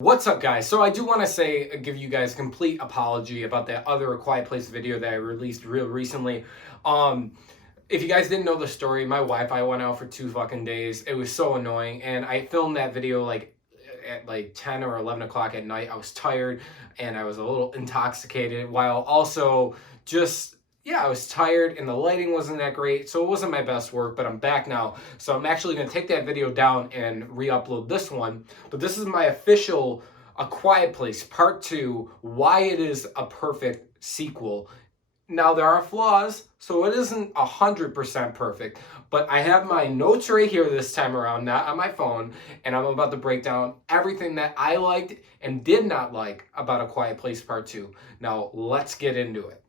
What's up, guys? So I do want to give you guys a complete apology about that other A Quiet Place video that I released real recently. Um, if you guys didn't know the story, my Wi-Fi went out for 2 fucking days. It was so annoying, and I filmed that video at like 10 or 11 o'clock at night. I was tired and I was a little intoxicated while also just yeah, I was tired and the lighting wasn't that great, so it wasn't my best work, but I'm back now. So I'm actually going to take that video down and re-upload this one. But this is my official A Quiet Place Part 2, why it is a perfect sequel. Now there are flaws, so it isn't 100% perfect, but I have my notes right here this time around, not on my phone, and I'm about to break down everything that I liked and did not like about A Quiet Place Part 2. Now let's get into it.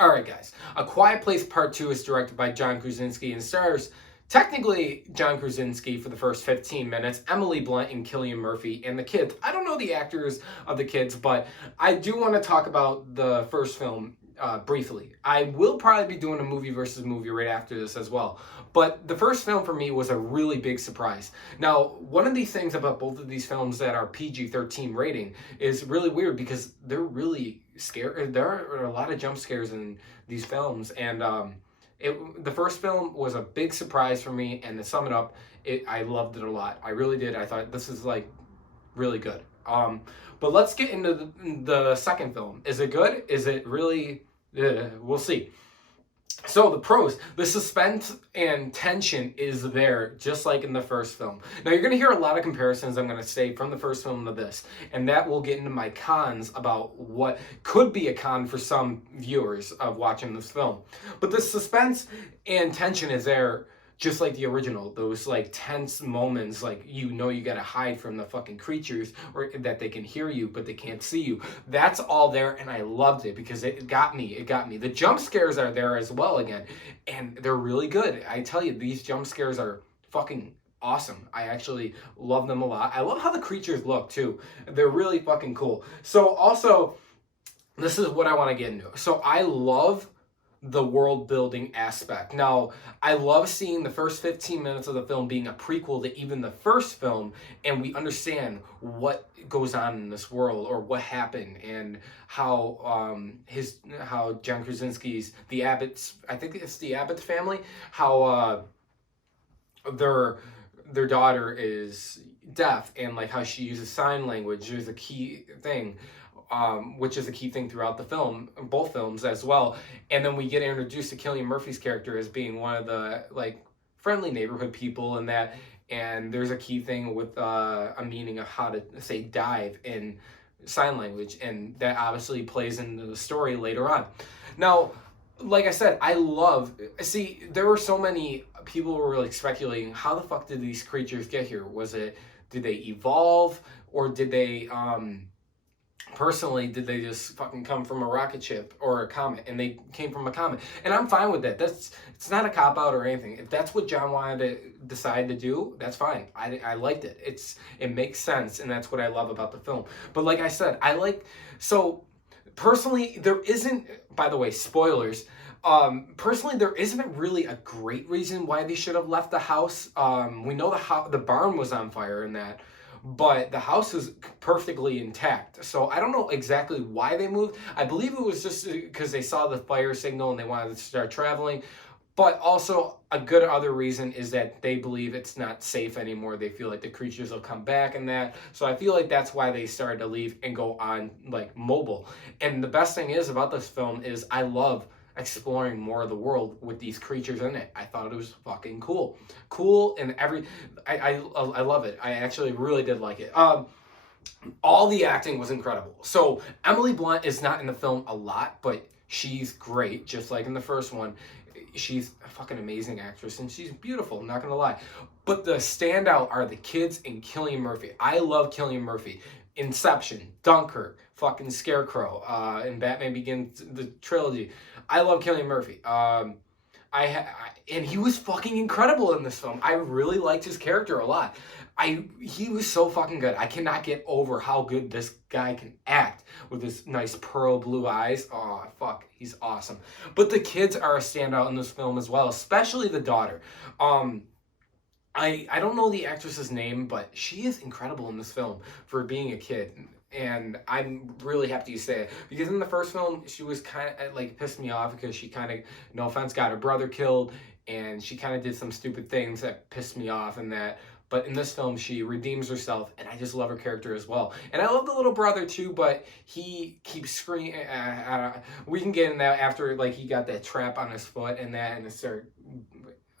Alright guys, A Quiet Place Part 2 is directed by John Krasinski and stars technically John Krasinski for the first 15 minutes, Emily Blunt and Cillian Murphy, and the kids. I don't know the actors of the kids, but I do want to talk about the first film briefly. I will probably be doing a movie versus movie right after this as well. But the first film for me was a really big surprise. Now, one of the things about both of these films that are PG-13 rating is really weird because they're really scary. There are a lot of jump scares in these films, and the first film was a big surprise for me. And to sum it up, I loved it a lot. I really did. I thought this is like really good. But let's get into the second film. Is it good? Is it really? We'll see. So the pros, the suspense and tension is there, just like in the first film. Now you're going to hear a lot of comparisons I'm going to say from the first film to this, and that will get into my cons about what could be a con for some viewers of watching this film. But the suspense and tension is there just like the original. Those like tense moments, like you gotta hide from the fucking creatures, or that they can hear you but they can't see you. That's all there, and I loved it because it got me. The jump scares are there as well again, and they're really good. I tell you, these jump scares are fucking awesome. I actually love them a lot. I love how the creatures look too. They're really fucking cool. So also, this is what I want to get into. So I love the world building aspect. Now, I love seeing the first 15 minutes of the film being a prequel to even the first film, and we understand what goes on in this world, or what happened, and how John Krasinski's the Abbott's, I think it's the Abbott family, how their daughter is deaf, and like how she uses sign language is a key thing. Which is a key thing throughout the film, both films as well. And then we get introduced to Cillian Murphy's character as being one of the like friendly neighborhood people in that. And there's a key thing with a meaning of how to say dive in sign language, and that obviously plays into the story later on. Now, like I said, there were so many people who were like speculating, how the fuck did these creatures get here? Did they evolve, or did they personally, did they just fucking come from a rocket ship or a comet, and they came from a comet? And I'm fine with that. It's not a cop out or anything. If that's what John wanted to decide to do, that's fine. I liked it. It makes sense, and that's what I love about the film. But like I said, so personally, there isn't, by the way, spoilers. Personally, there isn't really a great reason why they should have left the house. We know the barn was on fire in that, but the house is perfectly intact. So I don't know exactly why they moved. I believe it was just because they saw the fire signal and they wanted to start traveling. But also a good other reason is that they believe it's not safe anymore. They feel like the creatures will come back and that. So I feel like that's why they started to leave and go on like mobile. And the best thing is about this film is I love exploring more of the world with these creatures in it. I thought it was fucking cool. And I love it. I actually really did like it. All the acting was incredible. So Emily Blunt is not in the film a lot, but she's great, just like in the first one. She's a fucking amazing actress, and she's beautiful, I'm not gonna lie. But the standout are the kids and Cillian Murphy. I love Cillian Murphy. Inception, Dunkirk, fucking Scarecrow, and Batman Begins, the trilogy. I love Cillian Murphy. And he was fucking incredible in this film. I really liked his character a lot. He was so fucking good. I cannot get over how good this guy can act with his nice pearl blue eyes. Oh, fuck, he's awesome. But the kids are a standout in this film as well, especially the daughter. I don't know the actress's name, but she is incredible in this film for being a kid. And I'm really happy you say it because in the first film she was kind of like pissed me off because she kind of, no offense, got her brother killed and she kind of did some stupid things that pissed me off and that. But in this film she redeems herself and I just love her character as well. And I love the little brother too, but he keeps screaming. We can get in that after like he got that trap on his foot and that and it started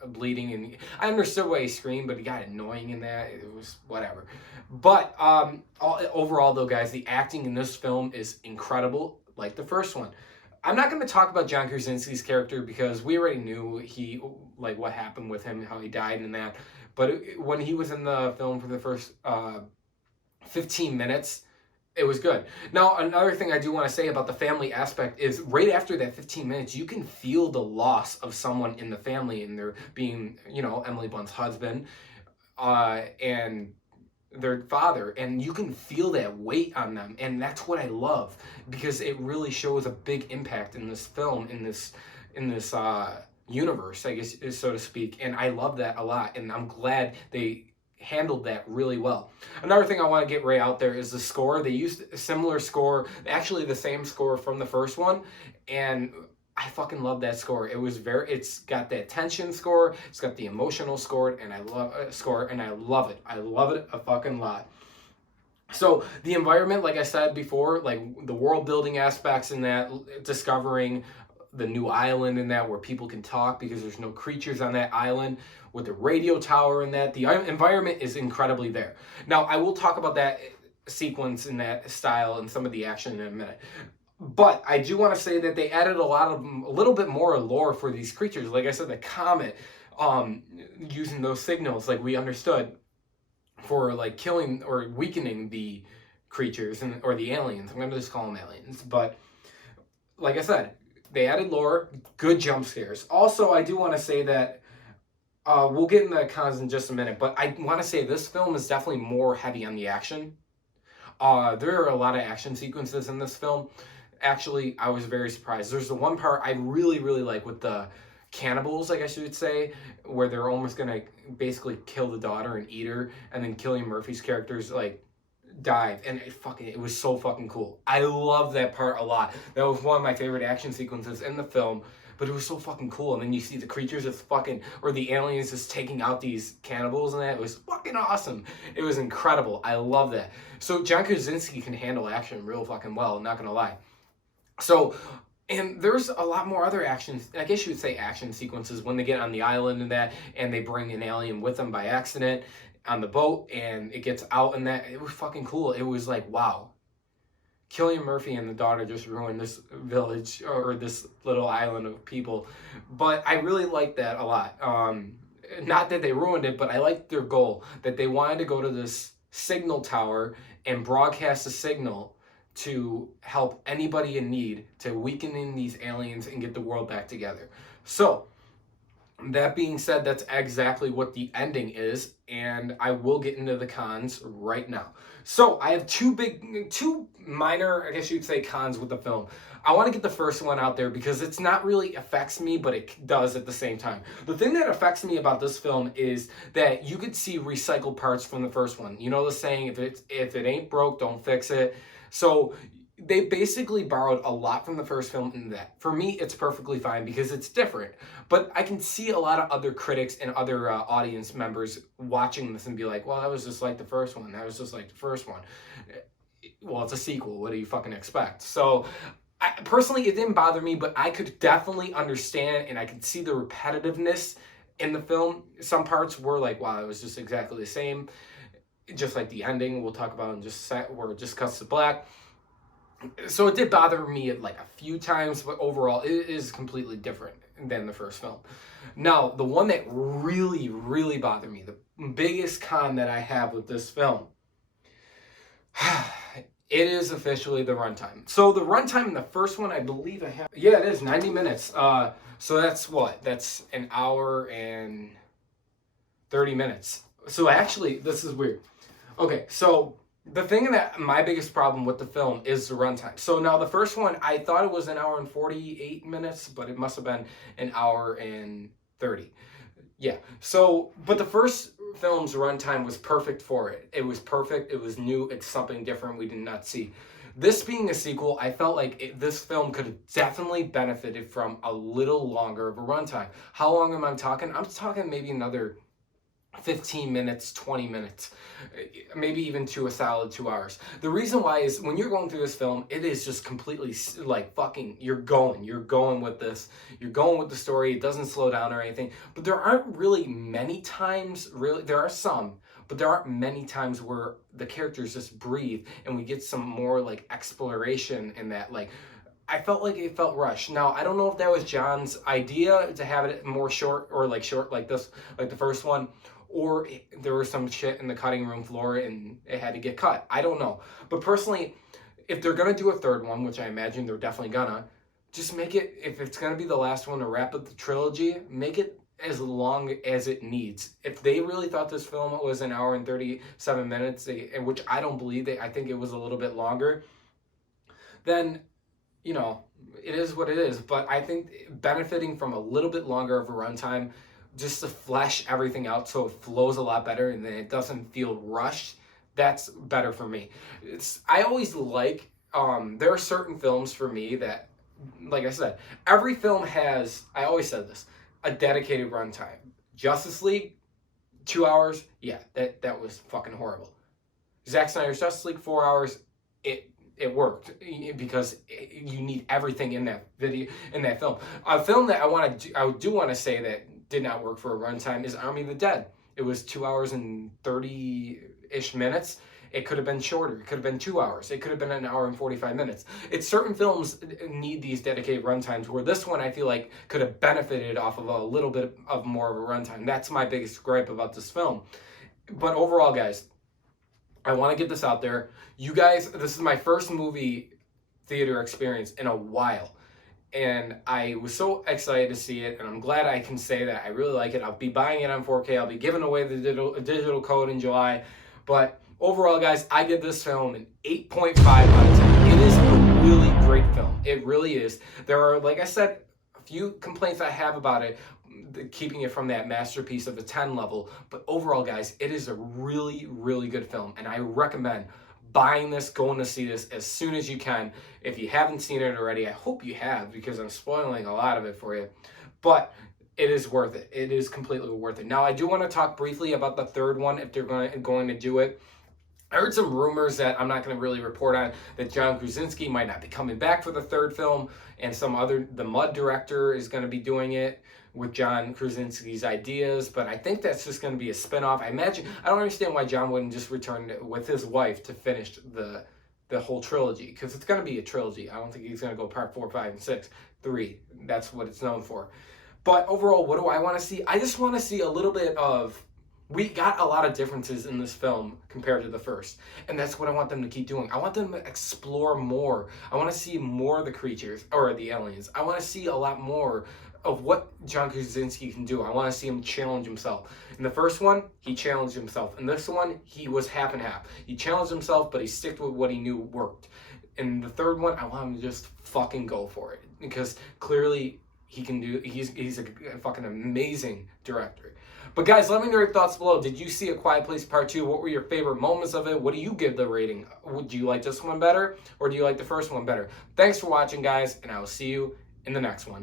bleeding, and I understood why he screamed, but he got annoying in that. It was whatever. But overall though, guys, the acting in this film is incredible, like the first one. I'm not going to talk about John Krasinski's character because we already knew like what happened with him, how he died and that. But when he was in the film for the first 15 minutes, it was good. Now, another thing I do want to say about the family aspect is right after that 15 minutes, you can feel the loss of someone in the family and they're being, Emily Blunt's husband and their father, and you can feel that weight on them. And that's what I love because it really shows a big impact in this film, in this universe, I guess, so to speak. And I love that a lot. And I'm glad they handled that really well. Another thing I want to get right out there is the score. They used a similar score, actually the same score from the first one, and I fucking love that score. It's got that tension score, it's got the emotional score, and I love it. I love it a fucking lot. So the environment, like I said before, like the world building aspects in that, discovering the new island in that where people can talk because there's no creatures on that island, with the radio tower in that, the environment is incredibly there. Now, I will talk about that sequence in that style and some of the action in a minute. But I do want to say that they added a little bit more lore for these creatures. Like I said, the comet, using those signals like we understood for like killing or weakening the creatures or the aliens. I'm going to just call them aliens. But like I said, they added lore, good jump scares. Also, I do want to say that we'll get into the cons in just a minute, but I want to say this film is definitely more heavy on the action. There are a lot of action sequences in this film. Actually, I was very surprised. There's the one part I really, really like with the cannibals, like I should say, where they're almost going to basically kill the daughter and eat her, and then Cillian Murphy's character's like dive, and it was so fucking cool. I love that part a lot. That was one of my favorite action sequences in the film. But it was so fucking cool. And then you see the creatures or the aliens just taking out these cannibals and that. It was fucking awesome. It was incredible. I love that. So John Krasinski can handle action real fucking well, not gonna lie. So, and there's a lot more other actions, I guess you would say action sequences when they get on the island and that, and they bring an alien with them by accident on the boat and it gets out and that. It was fucking cool. It was like, wow. Cillian Murphy and the daughter just ruined this village or this little island of people. But I really like that a lot. Not that they ruined it, but I liked their goal. That they wanted to go to this signal tower and broadcast a signal to help anybody in need, to weaken in these aliens and get the world back together. So, that being said, that's exactly what the ending is, and I will get into the cons right now. So I have two minor, I guess you'd say, cons with the film. I want to get the first one out there because it's not really affects me, but it does at the same time. The thing that affects me about this film is that you could see recycled parts from the first one. You know the saying, if it ain't broke, don't fix it. So they basically borrowed a lot from the first film in that. For me, it's perfectly fine because it's different. But I can see a lot of other critics and other audience members watching this and be like, well, that was just like the first one. That was just like the first one. Well, it's a sequel. What do you fucking expect? So, personally, it didn't bother me, but I could definitely understand and I could see the repetitiveness in the film. Some parts were like, wow, it was just exactly the same. Just like the ending we'll talk about in just a sec, where it just cuts to black. So it did bother me like a few times, but overall it is completely different than the first film. Now, the one that really, really bothered me, the biggest con that I have with this film, it is officially the runtime. So the runtime in the first one, I believe yeah, it is 90 minutes. So that's what? That's an hour and 30 minutes. So actually, this is weird. Okay, so the thing that my biggest problem with the film is the runtime. So now the first one, I thought it was an hour and 48 minutes, but it must have been an hour and 30. Yeah. So, but the first film's runtime was perfect for it. It was perfect. It was new. It's something different we did not see. This being a sequel, I felt like this film could have definitely benefited from a little longer of a runtime. How long am I talking? I'm talking maybe another 15 minutes, 20 minutes, maybe even to a solid 2 hours. The reason why is when you're going through this film, it is just completely like fucking, you're going with this, you're going with the story. It doesn't slow down or anything, but there aren't really many times, really, there are some, but there aren't many times where the characters just breathe and we get some more like exploration in that. Like, I felt like it felt rushed. Now, I don't know if that was John's idea to have it more short or like short like this, like the first one, or there was some shit in the cutting room floor and it had to get cut. I don't know. But personally, if they're going to do a third one, which I imagine they're definitely gonna, just make it, if it's going to be the last one to wrap up the trilogy, make it as long as it needs. If they really thought this film was an hour and 37 minutes, which I don't believe, I think it was a little bit longer, then, you know, it is what it is. But I think benefiting from a little bit longer of a runtime, just to flesh everything out so it flows a lot better and then it doesn't feel rushed, that's better for me. I always like, there are certain films for me that, like I said, every film has, I always said this, a dedicated runtime. Justice League, 2 hours, yeah, that was fucking horrible. Zack Snyder's Justice League, 4 hours, it worked because you need everything in that video, in that film. A film that I do want to say that did not work for a runtime is Army of the Dead. It was 2 hours and 30-ish minutes. It could have been shorter. It could have been 2 hours. It could have been an hour and 45 minutes. It's certain films need these dedicated runtimes, where this one I feel like could have benefited off of a little bit of more of a runtime. That's my biggest gripe about this film. But overall, guys, I want to get this out there. You guys, this is my first movie theater experience in a while. And I was so excited to see it, and I'm glad I can say that I really like it. I'll be buying it on 4K. I'll be giving away the digital code in July. But overall, guys, I give this film an 8.5 out of 10. It is a really great film. It really is. There are, like I said, a few complaints I have about it, keeping it from that masterpiece of a 10 level. But overall, guys, it is a really, really good film, and I recommend buying this, going to see this as soon as you can. If you haven't seen it already, I hope you have, because I'm spoiling a lot of it for you. But it is worth it. It is completely worth it. Now, I do want to talk briefly about the third one, if they're going to do it. I heard some rumors that I'm not going to really report on, that John Krasinski might not be coming back for the third film, and the Mud director is going to be doing it with John Krasinski's ideas, but I think that's just going to be a spin-off. I don't understand why John wouldn't just return with his wife to finish the whole trilogy, because it's going to be a trilogy. I don't think he's going to go part 4, 5, and 6, 3. That's what it's known for. But overall, what do I want to see? I just want to see a little bit of, we got a lot of differences in this film compared to the first, and that's what I want them to keep doing. I want them to explore more. I want to see more of the creatures, or the aliens. I want to see a lot more of what John Krasinski can do. I want to see him challenge himself. In the first one, he challenged himself. In this one, he was half and half. He challenged himself, but he stuck with what he knew worked. In the third one, I want him to just fucking go for it, because clearly he can do. He's a fucking amazing director. But guys, let me know your thoughts below. Did you see A Quiet Place Part 2? What were your favorite moments of it? What do you give the rating? Do you like this one better, or do you like the first one better? Thanks for watching, guys, and I will see you in the next one.